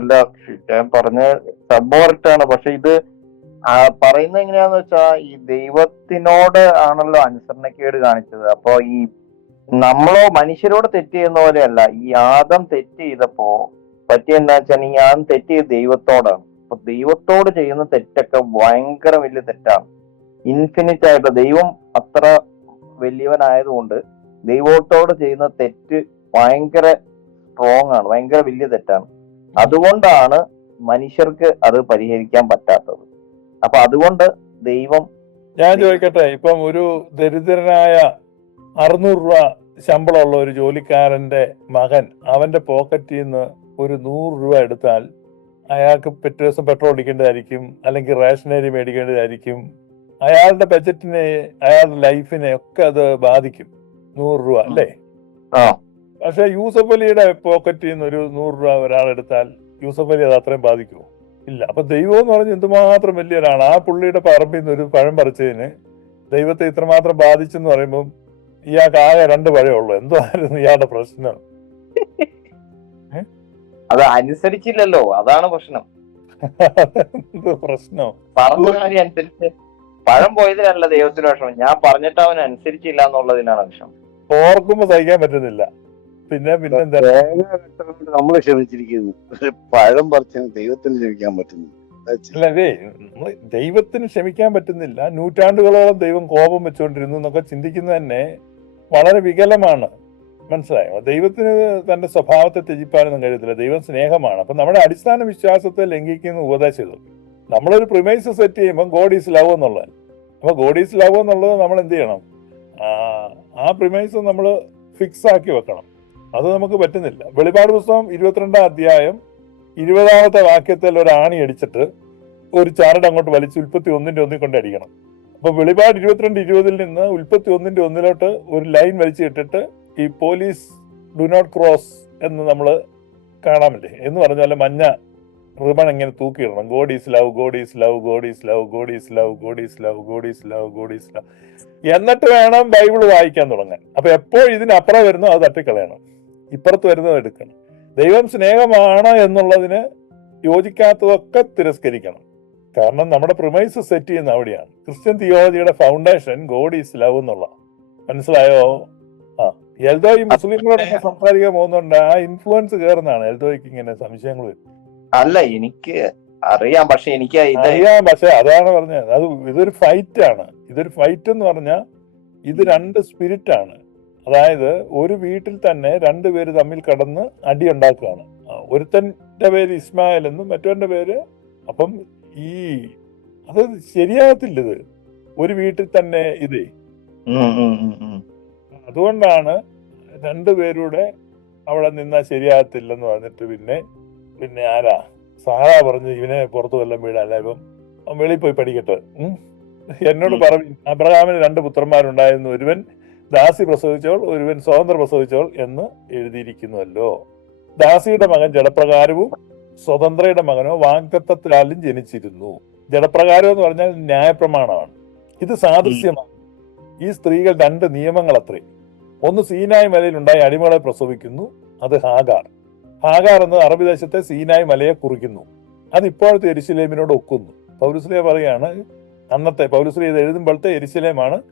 അല്ല ഞാൻ പറഞ്ഞ സംഭവം ആണ്. പക്ഷെ ഇത് പറയുന്നത് എങ്ങനെയാന്ന് വെച്ചാ ഈ ദൈവത്തിനോട് ആണല്ലോ അനുസരണക്കേട് കാണിച്ചത്. അപ്പൊ ഈ നമ്മളോ മനുഷ്യരോട് തെറ്റ് ചെയ്യുന്ന പോലെയല്ല. ഈ ആദം തെറ്റ് ചെയ്തപ്പോ പറ്റിയ എന്താ വെച്ചാൽ ഈ ആദം തെറ്റ് ചെയ്ത് ദൈവത്തോടാണ്. അപ്പൊ ദൈവത്തോട് ചെയ്യുന്ന തെറ്റൊക്കെ ഭയങ്കര വലിയ തെറ്റാണ്. ഇൻഫിനിറ്റ് ആയിട്ട് ദൈവം അത്ര വലിയവനായതുകൊണ്ട് ദൈവത്തോട് ചെയ്യുന്ന തെറ്റ് ഭയങ്കര സ്ട്രോങ് ആണ്. ഭയങ്കര വലിയ തെറ്റാണ്. അതുകൊണ്ടാണ് മനുഷ്യർക്ക് അത് പരിഹരിക്കാൻ പറ്റാത്തത്. അപ്പൊ അതുകൊണ്ട് ദൈവം ഞാൻ ചോദിക്കട്ടെ ഇപ്പം ഒരു ദരിദ്രനായ അറുന്നൂറ് രൂപ ശമ്പളമുള്ള ഒരു ജോലിക്കാരന്റെ മകൻ അവന്റെ പോക്കറ്റിൽ നിന്ന് ഒരു നൂറ് രൂപ എടുത്താൽ അയാൾക്ക് പിറ്റേ ദിവസം പെട്രോൾ അടിക്കേണ്ടതായിരിക്കും അല്ലെങ്കിൽ റേഷനറി മേടിക്കേണ്ടതായിരിക്കും. അയാളുടെ ബജറ്റിനെ അയാളുടെ ലൈഫിനെ ഒക്കെ അത് ബാധിക്കും. നൂറ് രൂപ അല്ലേ? പക്ഷെ യൂസഫ് അലിയുടെ പോക്കറ്റിൽ നിന്ന് ഒരു നൂറ് രൂപ ഒരാളെടുത്താൽ യൂസഫ് അലി അത് അത്രയും ബാധിക്കുമോ? ഇല്ല. അപ്പൊ ദൈവം എന്ന് പറഞ്ഞ എന്തുമാത്രം വലിയൊരാണ് ആ പുള്ളിയുടെ പറമ്പിൽ നിന്ന് ഒരു പഴം പറിച്ചതിന് ദൈവത്തെ ഇത്രമാത്രം ബാധിച്ചെന്ന് പറയുമ്പോൾ ഇയാൾക്ക് ആകെ രണ്ട് പഴമേ ഉള്ളൂ. എന്തായിരുന്നു ഇയാളുടെ പ്രശ്നം? അത് അനുസരിച്ചില്ലല്ലോ. അതാണ് പ്രശ്നം. പ്രശ്നം? പറഞ്ഞ കാര്യം അനുസരിച്ച് പഴം പോയതിനല്ല ദൈവത്തിന്റെ വിഷമം. ഞാൻ പറഞ്ഞിട്ട് അവൻ അനുസരിച്ചില്ല എന്നുള്ളതിനാണ് വിഷമം. ഓർക്കുമ്പോ സഹിക്കാൻ പറ്റുന്നില്ല. പിന്നെ പിന്നെ നമ്മൾ ക്ഷമിച്ചിരിക്കുന്നു. പഴം പറിച്ചതിന് ദൈവത്തിന് ക്ഷമിക്കാൻ പറ്റുന്നു അല്ലേ ദൈവത്തിന് ക്ഷമിക്കാൻ പറ്റുന്നില്ല. നൂറ്റാണ്ടുകളോളം ദൈവം കോപം വെച്ചുകൊണ്ടിരുന്നു എന്നൊക്കെ ചിന്തിക്കുന്നത് തന്നെ വളരെ വികലമാണ്. മനസ്സിലായോ? ദൈവത്തിന് തന്റെ സ്വഭാവത്തെ ത്യജിപ്പാനൊന്നും കഴിയത്തില്ല. ദൈവം സ്നേഹമാണ്. അപ്പൊ നമ്മുടെ അടിസ്ഥാന വിശ്വാസത്തെ ലംഘിക്കുന്ന ഉപദേശിച്ചത് നമ്മളൊരു പ്രിമൈസ് സെറ്റ് ചെയ്യുമ്പോൾ ഗോഡ് ഈസ് ലവ് എന്നുള്ളത് അപ്പൊ ഗോഡ് ഈസ് ലവ് എന്നുള്ളത് നമ്മൾ എന്ത് ചെയ്യണം? ആ, ആ പ്രിമൈസ് നമ്മൾ ഫിക്സ് ആക്കി വെക്കണം. അത് നമുക്ക് പറ്റുന്നില്ല. വെളിപാട് പുസ്തകം ഇരുപത്തിരണ്ടാം അധ്യായം ഇരുപതാമത്തെ വാക്യത്തിൽ ഒരു ആണി അടിച്ചിട്ട് ഒരു ചാരട് അങ്ങോട്ട് വലിച്ച് ഉൽപ്പത്തി ഒന്നിന്റെ ഒന്നിൽ കൊണ്ട് അടിക്കണം. അപ്പൊ വെളിപാട് ഇരുപത്തിരണ്ട് ഇരുപതിൽ നിന്ന് ഉൽപ്പത്തി ഒന്നിന്റെ ഒന്നിലോട്ട് ഒരു ലൈൻ വലിച്ചു ഇട്ടിട്ട് ഈ പോലീസ് ഡു നോട്ട് ക്രോസ് എന്ന് നമ്മൾ കാണാമല്ലേ? എന്ന് പറഞ്ഞാൽ മഞ്ഞ റിബൺ എങ്ങനെ തൂക്കിയിടണം God is love God is love God is love God is love God is love God is love God is love. എന്നിട്ട് വേണം ബൈബിൾ വായിക്കാൻ തുടങ്ങാൻ. അപ്പൊ എപ്പോൾ ഇതിനപ്പുറം വരുന്നോ അത് തട്ടിക്കളയണം. ഇപ്പുറത്ത് വരുന്നത് എടുക്കണം. ദൈവം സ്നേഹമാണ് എന്നുള്ളതിന് യോജിക്കാത്തതൊക്കെ തിരസ്കരിക്കണം. കാരണം നമ്മുടെ പ്രിമൈസ് സെറ്റ് ചെയ്യുന്ന അവിടെയാണ്. ക്രിസ്ത്യൻ തിയോളജിയുടെ ഫൗണ്ടേഷൻ ഗോഡ് ഈസ് ലവ് എന്നുള്ള. മനസ്സിലായോ? ആ എൽദോ ഈ മുസ്ലിങ്ങളോടൊക്കെ സംസാരിക്കാൻ പോകുന്നുണ്ട്. ആ ഇൻഫ്ലുവൻസ് കയറുന്നതാണ്. എൽദോയ്ക്ക് ഇങ്ങനെ സംശയങ്ങൾ വരും. അല്ല എനിക്ക് അറിയാം. പക്ഷെ എനിക്ക് അറിയാം. പക്ഷെ അതാണ് പറഞ്ഞത്. അത് ഇതൊരു ഫൈറ്റ് ആണ്. ഇതൊരു ഫൈറ്റ് എന്ന് പറഞ്ഞാൽ ഇത് രണ്ട് സ്പിരിറ്റ് ആണ്. അതായത് ഒരു വീട്ടിൽ തന്നെ രണ്ടുപേര് തമ്മിൽ കടന്ന് അടി ഉണ്ടാക്കുകയാണ്. ആ, പേര് ഇസ്മായിൽ എന്നും മറ്റവന്റെ പേര് അപ്പം ഈ അത് ശരിയാകത്തില്ല ഇത്. ഒരു വീട്ടിൽ തന്നെ ഇതേ. അതുകൊണ്ടാണ് രണ്ടുപേരുടെ അവിടെ നിന്നാ ശരിയാകത്തില്ലെന്ന് പറഞ്ഞിട്ട് പിന്നെ പിന്നെ ആരാ? സാറാ പറഞ്ഞു ഇവനെ പുറത്തു വല്ലതും വീടല്ല? ഇപ്പം വെളിയിൽ പോയി പഠിക്കട്ടെ. എന്നോട്. പറഞ്ഞു അബ്രഹാമിന് രണ്ട് പുത്രന്മാരുണ്ടായിരുന്നു. ഒരുവൻ ദാസി പ്രസവിച്ചവൾ ഒരുവൻ സ്വതന്ത്ര പ്രസവിച്ചവൾ എന്ന് എഴുതിയിരിക്കുന്നുവല്ലോ ദാസിയുടെ മകൻ ജഡപ്രകാരവും സ്വതന്ത്രയുടെ മകനോ വാഗ്ദത്തത്തിലാലും ജനിച്ചിരുന്നു. ജഡപ്രകാരം എന്ന് പറഞ്ഞാൽ ന്യായപ്രമാണമാണ്. ഇത് സാദൃശ്യമാണ്. ഈ സ്ത്രീകൾ രണ്ട് നിയമങ്ങൾ അത്രേ ഒന്ന് സീനായ് മലയിൽ ഉണ്ടായ അടിമകളെ പ്രസവിക്കുന്നു അത് ഹാഗാർ. ഹാഗാർ എന്ന് അറബി ദേശത്തെ സീനായ് മലയെ കുറിക്കുന്നു. അത് ഇപ്പോഴത്തെ എരിശിലേമിനോട് ഒക്കുന്നു. പൗലുസ്ലിയ പറയാണ് അന്നത്തെ പൗലുസ്ലിയ ഇത് എഴുതുമ്പോഴത്തെ എരിശിലേമാണ്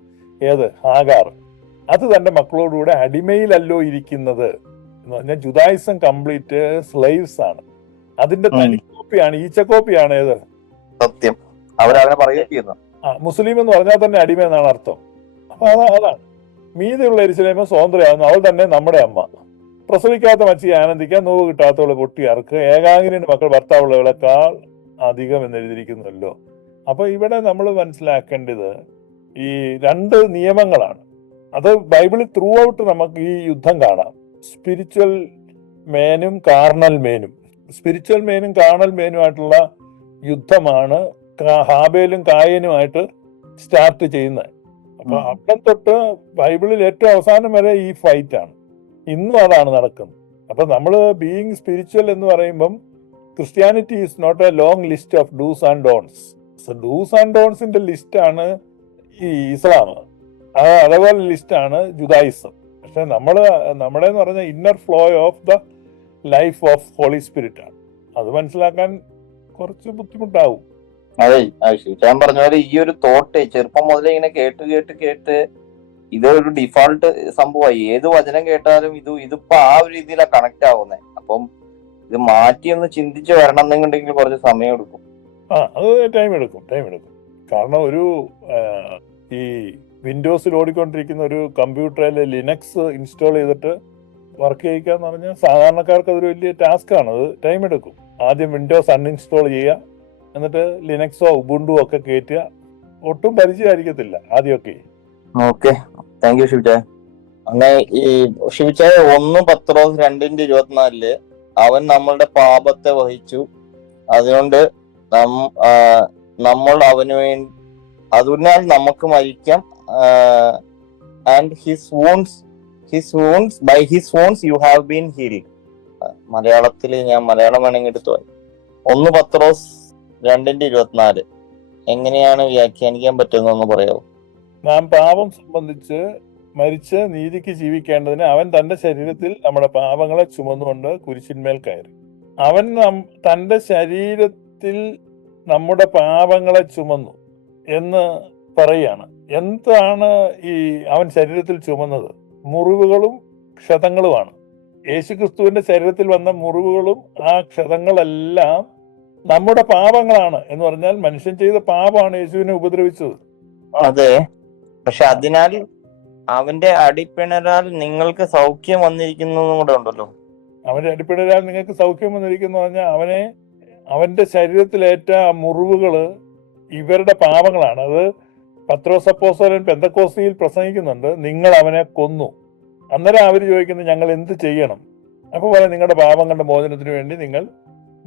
ഏത്? ഹാഗാർ. അത് തന്റെ മക്കളോടുകൂടെ അടിമയിലല്ലോ ഇരിക്കുന്നത് എന്ന് പറഞ്ഞാൽ ജുദായിസം കംപ്ലീറ്റ് സ്ലൈവ്സ് ആണ്. അതിന്റെ. തനിക്കോപ്പിയാണ് ഈച്ചക്കോപ്പിയാണ് ഏത്? സത്യം. അവരവനെ പറയുകയും ചെയ്യുന്നു. ആ മുസ്ലിം എന്ന് പറഞ്ഞാൽ തന്നെ അടിമ എന്നാണ് അർത്ഥം. അപ്പൊ അതാ അതാണ്. മീതിയുള്ള എരിശിലേമ സ്വതന്ത്രയാകുന്നു. അവൾ തന്നെ നമ്മുടെ അമ്മ. പ്രസവിക്കാത്ത മച്ചി ആനന്ദിക്കാൻ നോവ് കിട്ടാത്തവളെ പൊട്ടിയാർക്ക് ഏകാംഗിനി മക്കൾ ഭർത്താവുള്ളവളെക്കാൾ അധികം എന്ന് എഴുതിയിരിക്കുന്നല്ലോ. അപ്പൊ ഇവിടെ നമ്മൾ മനസ്സിലാക്കേണ്ടത് ഈ രണ്ട് നിയമങ്ങളാണ്. അത് ബൈബിളിൽ ത്രൂ ഔട്ട് നമുക്ക് ഈ യുദ്ധം കാണാം. സ്പിരിച്വൽ മേനും കാർണൽ മേനും സ്പിരിച്വൽ മേനും കാർണൽ മേനുമായിട്ടുള്ള യുദ്ധമാണ് ഹാബേലും കായനുമായിട്ട് സ്റ്റാർട്ട് ചെയ്യുന്നത്. അപ്പൊ അപ്പം അവിടെ തൊട്ട് ബൈബിളിൽ ഏറ്റവും അവസാനം വരെ ഈ ഫൈറ്റ് ആണ്. ഇന്നും അതാണ് നടക്കുന്നത്. അപ്പൊ നമ്മൾ ബീയിങ് സ്പിരിച്വൽ എന്ന് പറയുമ്പം Christianity is not a long list of dos and don'ts dos and ഡോൺസിന്റെ list ആണ് ഈ ഇസ്ലാം. അത് അതേപോലെ ലിസ്റ്റാണ് ആണ് ജുദായിസം പക്ഷെ നമ്മൾ നമ്മുടെ എന്ന് പറഞ്ഞ inner flow of the life of holy spirit ആണ്. അത് മനസ്സിലാക്കാൻ കുറച്ച് ബുദ്ധിമുട്ടാവും. അതെ ഞാൻ പറഞ്ഞ പോലെ ഈ ഒരു തോട്ട് ചെറുപ്പം മുതലേ ഇങ്ങനെ കേട്ട് കേട്ട് കേട്ട് ഇത് ഒരു ഡിഫോൾട്ട് സംഭവമായി. ഏത് വചനം കേട്ടാലും ഇത് ഇതിപ്പോ ആ ഒരു രീതിയിലാണ് കണക്ട് ആവുന്നത് അപ്പം ഇത് മാറ്റി ഒന്ന് ചിന്തിച്ച് വരണം എന്നുണ്ടെങ്കിൽ കുറച്ച് സമയം എടുക്കും. ആ അത് ടൈം എടുക്കും ടൈം എടുക്കും. കാരണം ഒരു ഈ വിൻഡോസിൽ ഓടിക്കൊണ്ടിരിക്കുന്ന ഒരു കമ്പ്യൂട്ടറിൽ ലിനക്സ് ഇൻസ്റ്റാൾ ചെയ്തിട്ട് വർക്ക് ചെയ്യിക്കുക എന്ന് പറഞ്ഞാൽ സാധാരണക്കാർക്ക് അതൊരു വലിയ ടാസ്ക് ആണ്. അത് ടൈം എടുക്കും. ആദ്യം വിൻഡോസ് അൺഇൻസ്റ്റാൾ ചെയ്യുക. എന്നിട്ട് ലിനക്സോ ഉബുണ്ടോ ഒക്കെ കയറ്റുക ഒട്ടും പരിചയമായിരിക്കത്തില്ല ആദ്യമൊക്കെ. ഓക്കെ താങ്ക് യു ശിവചായ അങ്ങനെ ഈ ശിവചായ ഒന്ന് പത്രോസ് രണ്ടിന്റെ ഇരുപത്തിനാലിൽ അവൻ നമ്മളുടെ പാപത്തെ വഹിച്ചു. അതുകൊണ്ട് നമ്മൾ അവന് വേണ്ടി അതിനാൽ നമുക്ക് മരിക്കാം. And his wounds his wounds by his wounds you have been healed മലയാളത്തിൽ ഞാൻ മലയാളം വേണമെങ്കിൽ എടുത്തു. ഒന്ന് പത്രോസ് രണ്ടിന്റെ ഇരുപത്തിനാല്. എങ്ങനെയാണ് വ്യാഖ്യാനിക്കാൻ പറ്റുന്നതെന്ന് പറയാമോ നാം പാപം സംബന്ധിച്ച് മരിച്ച് നീതിക്ക് ജീവിക്കേണ്ടതിന് അവൻ തന്റെ ശരീരത്തിൽ നമ്മുടെ പാപങ്ങളെ ചുമന്നുകൊണ്ട് കുരിശിന്മേൽ കയറി. അവൻ തന്റെ ശരീരത്തിൽ നമ്മുടെ പാപങ്ങളെ ചുമന്നു എന്ന് പറയുകയാണ്. എന്താണ് ഈ അവൻ ശരീരത്തിൽ ചുമന്നത്? മുറിവുകളും ക്ഷതങ്ങളുമാണ്. യേശുക്രിസ്തുവിന്റെ ശരീരത്തിൽ വന്ന മുറിവുകളും ആ ക്ഷതങ്ങളെല്ലാം നമ്മുടെ പാപങ്ങളാണ് എന്ന് പറഞ്ഞാൽ മനുഷ്യൻ ചെയ്ത പാപമാണ് യേശുവിനെ ഉപദ്രവിച്ചത്. അതെ. പക്ഷെ അതിനാൽ അവന്റെ അടിപ്പിണരാൽ നിങ്ങൾക്ക് സൗഖ്യം വന്നിരിക്കുന്നതും കൂടെ ഉണ്ടല്ലോ. അവന്റെ അടിപ്പിണരാൽ നിങ്ങൾക്ക് സൗഖ്യം വന്നിരിക്കുന്നു പറഞ്ഞാൽ അവനെ അവന്റെ ശരീരത്തിലേറ്റ ആ മുറിവുകൾ ഇവരുടെ പാപങ്ങളാണ്. അത് പത്രോസപ്പോസോലൻ പെന്തക്കോസ്തിയിൽ പ്രസംഗിക്കുന്നുണ്ട് നിങ്ങൾ അവനെ കൊന്നു. അന്നേരം അവർ ചോദിക്കുന്നത് ഞങ്ങൾ എന്ത് ചെയ്യണം? അപ്പോൾ പറയാം നിങ്ങളുടെ പാപങ്ങളുടെ മോചനത്തിന് വേണ്ടി നിങ്ങൾ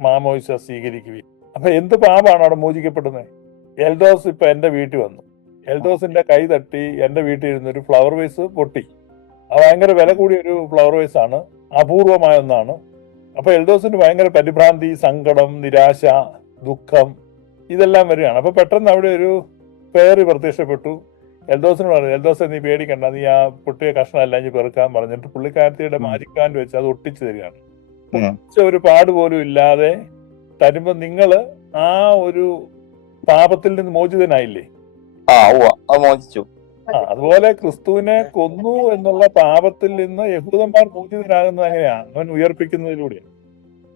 മാമോയിസ സ്വീകരിക്കുകയും. അപ്പൊ എന്ത് പാപമാണ് അവിടെ മോചിക്കപ്പെടുന്നത്? എൽദോസ് ഇപ്പൊ എന്റെ വീട്ടിൽ വന്നു. എൽദോസിന്റെ കൈ തട്ടി എന്റെ വീട്ടിൽ ഇരുന്ന ഒരു ഫ്ലവർ വേസ് പൊട്ടി. അത് ഭയങ്കര വില കൂടിയ ഒരു ഫ്ലവർ വേസ് ആണ്. അപൂർവമായ ഒന്നാണ്. അപ്പൊ എൽദോസിന് ഭയങ്കര പരിഭ്രാന്തി സങ്കടം നിരാശ ദുഃഖം ഇതെല്ലാം വരികയാണ്. അപ്പൊ പെട്ടെന്ന് അവിടെ ഒരു പേര് പ്രത്യക്ഷപ്പെട്ടു. എൽദോസിന് പറഞ്ഞു എൽദോസ് നീ പേടിക്കണ്ട നീ ആ പൊട്ടിയ കഷ്ണം അല്ലാഞ്ഞ് ഇനി പെറുക്കാൻ പറഞ്ഞിട്ട് പുള്ളിക്കാരത്തിയുടെ. മാജിക്കാൻഡ് വെച്ച് അത് ഒട്ടിച്ചു തരികയാണ്. ഉം. ഒട്ടിച്ച ഒരു പാട് പോലും ഇല്ലാതെ തരുമ്പോ നിങ്ങൾ ആ ഒരു പാപത്തിൽ നിന്ന് മോചിതനായില്ലേ? മോചിച്ചു. അതുപോലെ ക്രിസ്തുവിനെ കൊന്നു എന്നുള്ള പാപത്തിൽ നിന്ന് യഹൂദന്മാർ മോചിതനാകുന്നത് എങ്ങനെയാണ് അവൻ ഉയർപ്പിക്കുന്നതിലൂടെയാണ്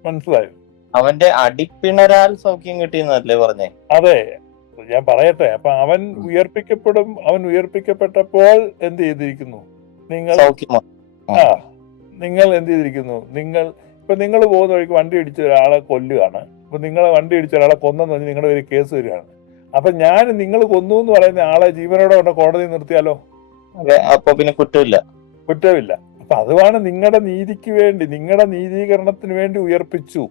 മനസ്സിലായോ? അവന്റെ അടിപ്പിണരാൽ സൗഖ്യം കിട്ടിയെന്നല്ലേ പറഞ്ഞേ? അതെ. ഞാൻ പറയട്ടെ അപ്പൊ അവൻ ഉയർപ്പിക്കപ്പെടും അവൻ ഉയർപ്പിക്കപ്പെട്ടപ്പോൾ എന്ത് ചെയ്തിരിക്കുന്നു? നിങ്ങൾ. ആ. നിങ്ങൾ എന്ത് ചെയ്തിരിക്കുന്നു? നിങ്ങൾ ഇപ്പൊ നിങ്ങൾ പോകുന്ന വഴിക്ക് വണ്ടി ഇടിച്ച ഒരാളെ കൊല്ലുകയാണ് അപ്പൊ നിങ്ങളെ വണ്ടി ഇടിച്ച ഒരാളെ കൊന്നെന്ന് പറഞ്ഞ് നിങ്ങളുടെ ഒരു കേസ് വരികയാണ്. അപ്പൊ ഞാൻ നിങ്ങൾ കൊന്നു എന്ന് പറയുന്ന ആളെ ജീവനോടെ കൊണ്ട് കോടതി നിർത്തിയാലോ? അപ്പൊ പിന്നെ കുറ്റമില്ല. കുറ്റമില്ല. അപ്പൊ അതുമാണ് നിങ്ങളുടെ നീതിക്ക് വേണ്ടി നിങ്ങളുടെ നീതീകരണത്തിന് വേണ്ടി ഉയർപ്പിച്ചു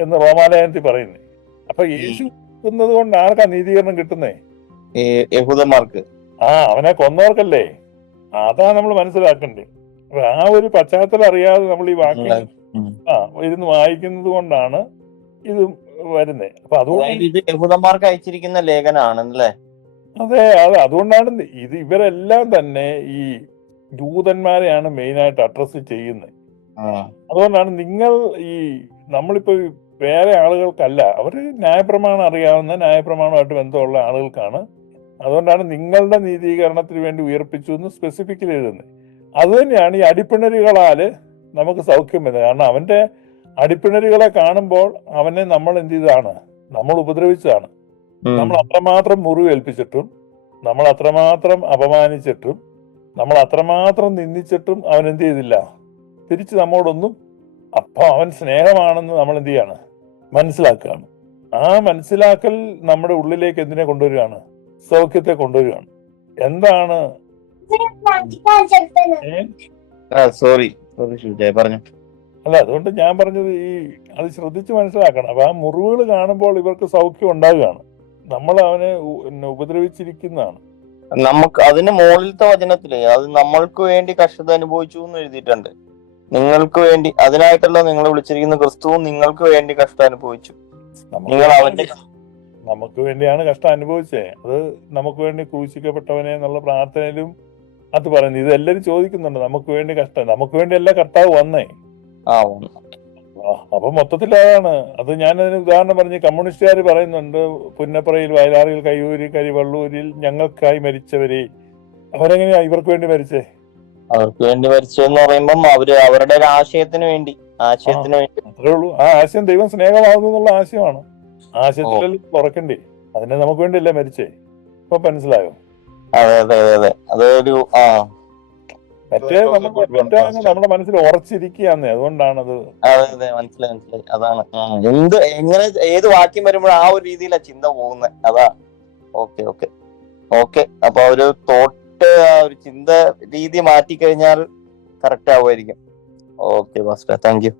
എന്ന് റോമാലയനത്തിൽ പറയുന്നത്. അപ്പൊ യേശു കൊന്നത് കൊണ്ട് ആർക്കാ നീതീകരണം കിട്ടുന്നേ യഹൂദന്മാർക്ക്. ആ അവനെ കൊന്നവർക്കല്ലേ? അതാ നമ്മൾ മനസ്സിലാക്കണ്ടേ. അപ്പൊ ആ ഒരു പശ്ചാത്തലം അറിയാതെ നമ്മൾ ഈ വാക്യം ആ ഇരുന്ന് വായിക്കുന്നത് കൊണ്ടാണ് ഇത് വരുന്നത് അപ്പൊ അതുകൊണ്ട് ഇത് യഹൂദന്മാർക്ക് അയച്ചിരിക്കുന്ന ലേഖനാണല്ലേ അതെ അതെ അതുകൊണ്ടാണ് ഇത് ഇവരെല്ലാം തന്നെ ഈ ദൂതന്മാരെയാണ് മെയിനായിട്ട് അഡ്രസ് ചെയ്യുന്നത്. അതുകൊണ്ടാണ് നിങ്ങൾ ഈ നമ്മളിപ്പോ വേറെ ആളുകൾക്കല്ല. അവർ ന്യായപ്രമാണം അറിയാവുന്ന ന്യായപ്രമാണമായിട്ട് ബന്ധമുള്ള ആളുകൾക്കാണ്. അതുകൊണ്ടാണ് നിങ്ങളുടെ നീതീകരണത്തിന് വേണ്ടി ഉയർപ്പിച്ചു എന്ന് സ്പെസിഫിക്കലി എഴുതുന്നത്. അത് തന്നെയാണ് ഈ അടിപ്പിണരികളാൽ നമുക്ക് സൗഖ്യം വരുന്നത്. കാരണം അവന്റെ അടിപ്പിണരുകളെ കാണുമ്പോൾ അവനെ നമ്മൾ എന്ത് ചെയ്തതാണ്? നമ്മൾ ഉപദ്രവിച്ചതാണ്. നമ്മൾ അത്രമാത്രം മുറിവേൽപ്പിച്ചിട്ടും നമ്മൾ അത്രമാത്രം അപമാനിച്ചിട്ടും നമ്മൾ അത്രമാത്രം നിന്ദിച്ചിട്ടും അവൻ എന്ത് ചെയ്തില്ല. തിരിച്ച് നമ്മോടൊന്നും അപ്പൊ അവൻ സ്നേഹമാണെന്ന് നമ്മൾ എന്ത് ചെയ്യാണ്? മനസ്സിലാക്കുകയാണ്. ആ മനസ്സിലാക്കൽ നമ്മുടെ ഉള്ളിലേക്ക് എന്തിനെ കൊണ്ടുവരികയാണ്? സൗഖ്യത്തെ കൊണ്ടുവരികയാണ്. എന്താണ്? സോറി പറഞ്ഞു. അല്ല അതുകൊണ്ട് ഞാൻ പറഞ്ഞത് ഈ അത് ശ്രദ്ധിച്ച് മനസ്സിലാക്കണം. അപ്പൊ ആ മുറിവുകൾ കാണുമ്പോൾ ഇവർക്ക് സൗഖ്യം ഉണ്ടാകുകയാണ്. നമ്മൾ അവനെ ഉപദ്രവിച്ചിരിക്കുന്നതാണ്. നമുക്ക് അതിന് മുകളിലത്തെ വചനത്തിൽ അത് നമ്മൾക്ക് വേണ്ടി കഷ്ടത അനുഭവിച്ചു എന്ന് എഴുതിയിട്ടുണ്ട്. നിങ്ങൾക്ക് വേണ്ടി അതിനായിട്ടല്ല നിങ്ങൾ വിളിച്ചിരിക്കുന്ന ക്രിസ്തുവും നിങ്ങൾക്ക് വേണ്ടി കഷ്ടം അനുഭവിച്ചു. നിങ്ങൾ അവന്റെ നമുക്ക് വേണ്ടിയാണ് കഷ്ടം അനുഭവിച്ചേ. അത് നമുക്ക് വേണ്ടി ക്രൂശിക്കപ്പെട്ടവനെ എന്നുള്ള പ്രാർത്ഥനയിലും അത് പറയുന്നു ഇത് എല്ലാരും ചോദിക്കുന്നുണ്ട് നമുക്ക് വേണ്ടി കഷ്ടം നമുക്ക് വേണ്ടി അല്ല കർത്താവ് വന്നേ. അപ്പൊ മൊത്തത്തിൽ അതാണ്. അത് ഞാൻ അതിന് ഉദാഹരണം പറഞ്ഞ് കമ്മ്യൂണിസ്റ്റുകാർ പറയുന്നുണ്ട് പുന്നപ്പറയിൽ വയലാറിൽ കയ്യൂരി കരിവള്ളൂരിൽ ഞങ്ങൾക്കായി മരിച്ചവരെ. അവരെങ്ങനെയാ ഇവർക്ക് വേണ്ടി മരിച്ചേ? അവർക്ക് വേണ്ടി മരിച്ചു എന്ന് പറയുമ്പം അവർ അവരുടെ ഒരു ആശയത്തിന് വേണ്ടി ആശയത്തിന് വേണ്ടി. അത്രേ ഉള്ളൂ. ആ ആശയം ദൈവം സ്നേഹമാകുന്നു എന്നുള്ള ആശയമാണ്. ആശയത്തിൽ തുറക്കണ്ടേ. അതിനെ നമുക്ക് വേണ്ടിയല്ലേ മരിച്ചേ? ഇപ്പൊ മനസ്സിലായോ? അതെ അതെ അതെ അതെ. അതൊരു ആ. മറ്റേ നമ്മൾ നമ്മുടെ മനസ്സിൽ ഉറച്ചിരിക്കുകയാന്നേ. അതുകൊണ്ടാണത്. അതെ അതെ മനസ്സിലായി മനസ്സിലായി. അതാണ്. എന്ത് എങ്ങനെ ഏത് വാക്യം വരുമ്പോഴും ആ ഒരു രീതിയിലാണ് ചിന്ത പോകുന്നത് അതാ. Okay okay. ഓക്കെ അപ്പൊ ഒരു തോട്ട് ആ ഒരു ചിന്ത രീതി മാറ്റി കഴിഞ്ഞാൽ correct ആവുമായിരിക്കും. Okay master thank you